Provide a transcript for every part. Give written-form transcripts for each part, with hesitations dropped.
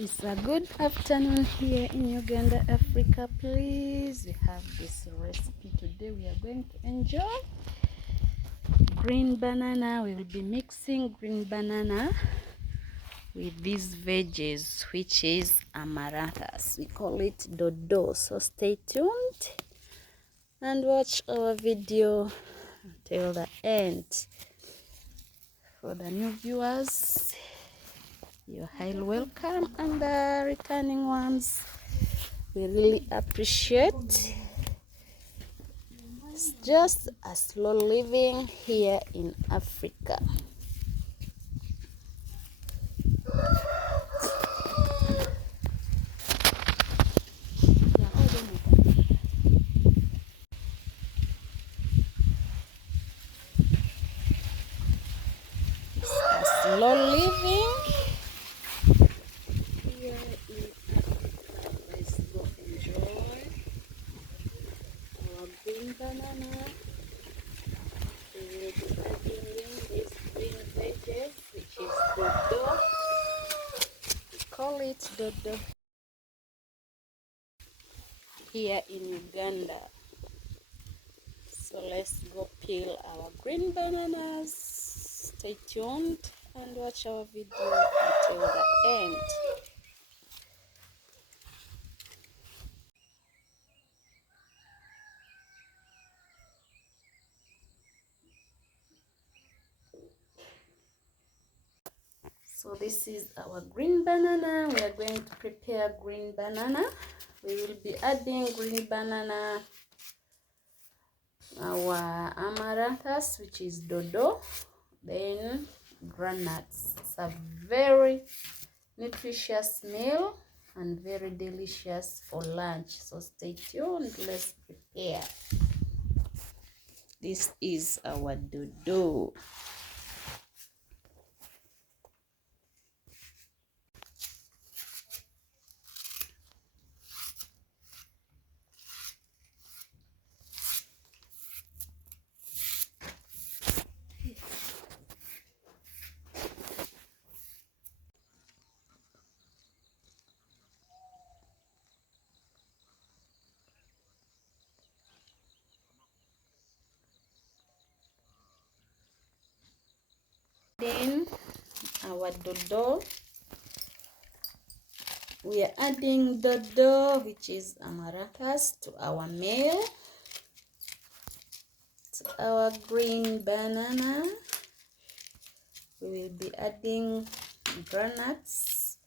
It's a good afternoon here in Uganda, Africa. Please, we have this recipe today. We are going to enjoy green banana. We will be mixing green banana with these veggies, which is amaranthus. We call it dodo. So stay tuned and watch our video till the end. For the new viewers, you're highly welcome, and the returning ones, we really appreciate. It's just a slow living here in Africa. It's a slow living here in Africa. Let's go enjoy our green banana. We will be adding in this green veggies, which is dodo. We call it dodo here in Uganda. So let's go peel our green bananas. Stay tuned and watch our video until the end. So this is our green banana. We are going to prepare green banana. We will be adding green banana, our amaranthus, which is dodo, then groundnuts. It's a very nutritious meal and very delicious for lunch. So stay tuned. Let's prepare. This is our dodo. Then our dodo, we are adding dodo, which is amaranthus, to our meal, to our green banana. We will be adding groundnuts,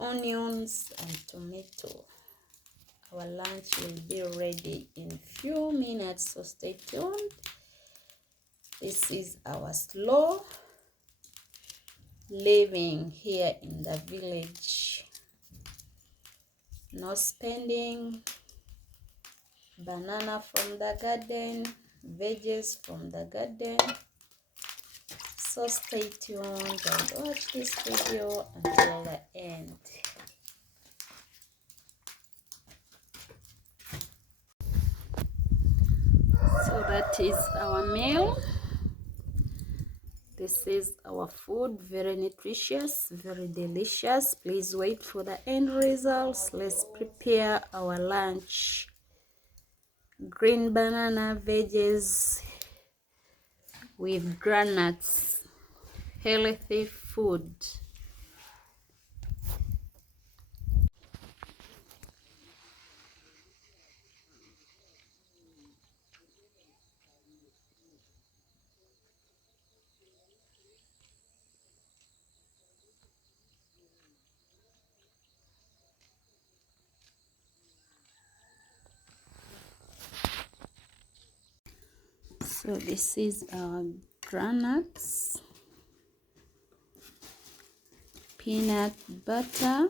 onions and tomato. Our lunch will be ready in few minutes, so stay tuned. This is our slow living here in the village. No spending, banana from the garden, veggies from the garden. So stay tuned and watch this video until the end. So that is our meal. This is our food, very nutritious, very delicious. Please wait for the end results. Let's prepare our lunch. Green banana, veggies with groundnuts, healthy food. So this is our groundnuts, peanut butter,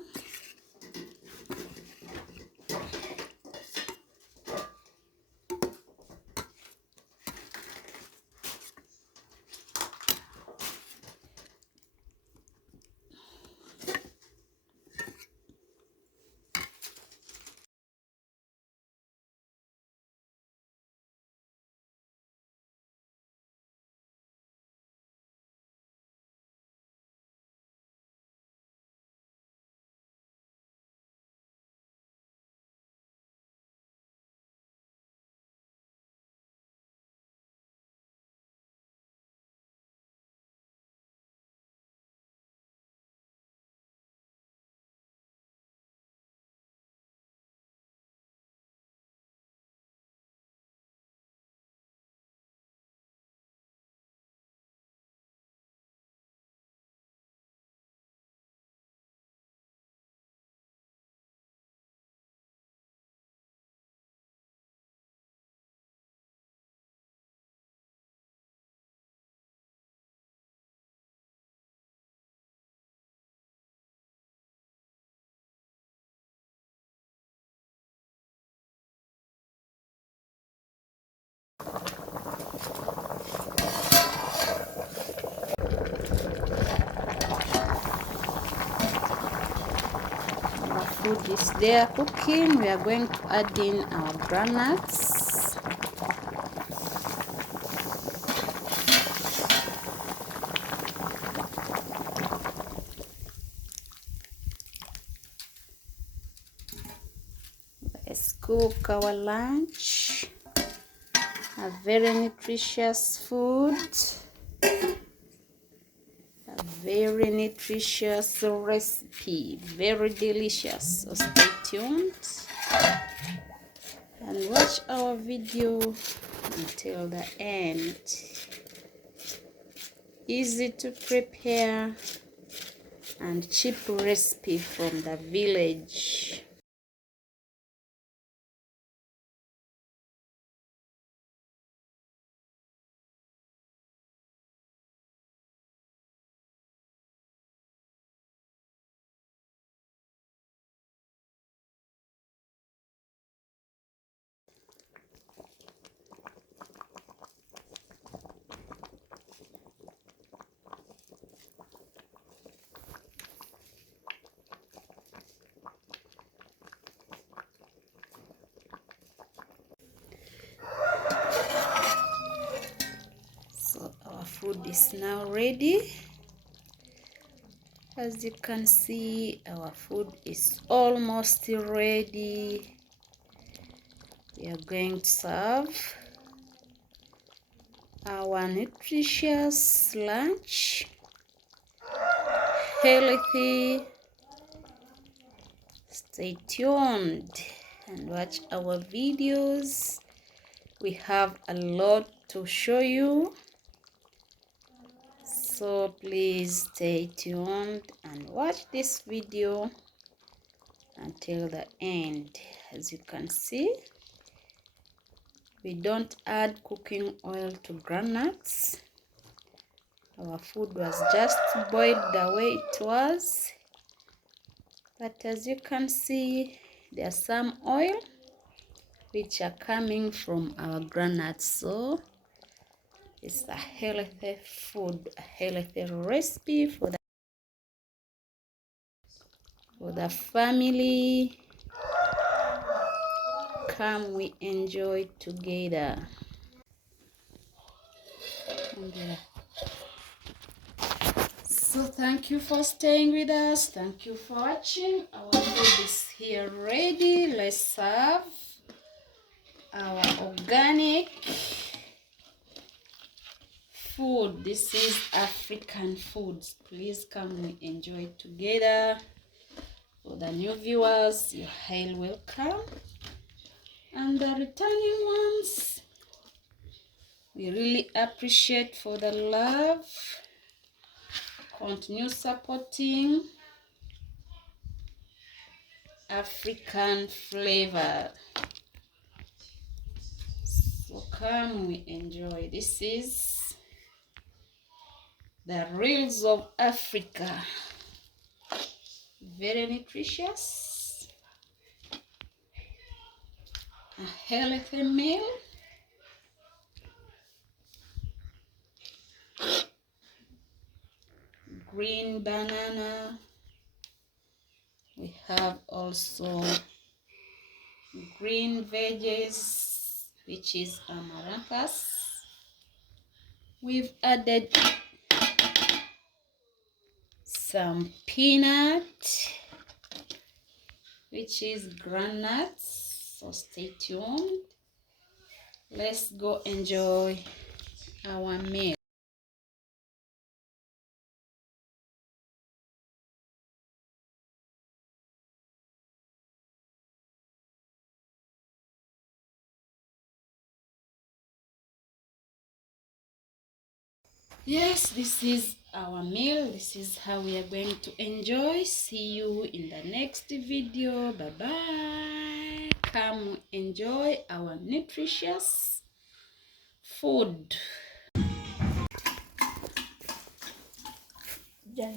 food is there cooking, we are going to add in our groundnuts. Let's cook our lunch. A very nutritious food. A very nutritious recipe. Very delicious. So stay tuned and watch our video until the end. Easy to prepare and cheap recipe from the village. So our food is now ready. As you can see, our food is almost ready. We are going to serve our nutritious lunch, healthy. Stay tuned and watch our videos. We have a lot to show you, so please stay tuned and watch this video until the end. As you can see, we don't add cooking oil to groundnuts. Our food was just boiled the way it was, but as you can see, there's some oil which are coming from our groundnuts. So it's a healthy food, a healthy recipe for the family. Come, we enjoy together. So thank you for staying with us. Thank you for watching. Our food is here ready. Let's serve our organic food. This is African food. Please come, we enjoy together. For the new viewers, you're highly welcome. And the returning ones, we really appreciate for the love. Continue supporting African flavor. So come, we enjoy. This is the reals of Africa. Very nutritious, a healthy meal. Green banana. We have also green veggies, which is amaranthus. We've added some peanut, which is groundnuts. So stay tuned. Let's go enjoy our meal. Yes, this is our meal. This is how we are going to enjoy. See you in the next video. Bye bye. Come enjoy our nutritious food. Yeah.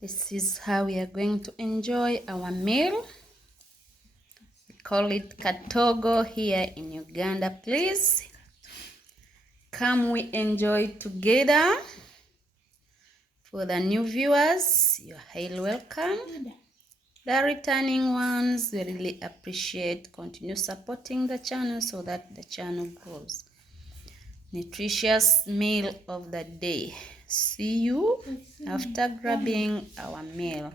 This is how we are going to enjoy our meal. We call it katogo here in Uganda. Please come, we enjoy together. For the new viewers, you're highly welcome. The returning ones, we really appreciate. Continue supporting the channel so that the channel grows. Nutritious meal of the day. See you after grabbing our meal.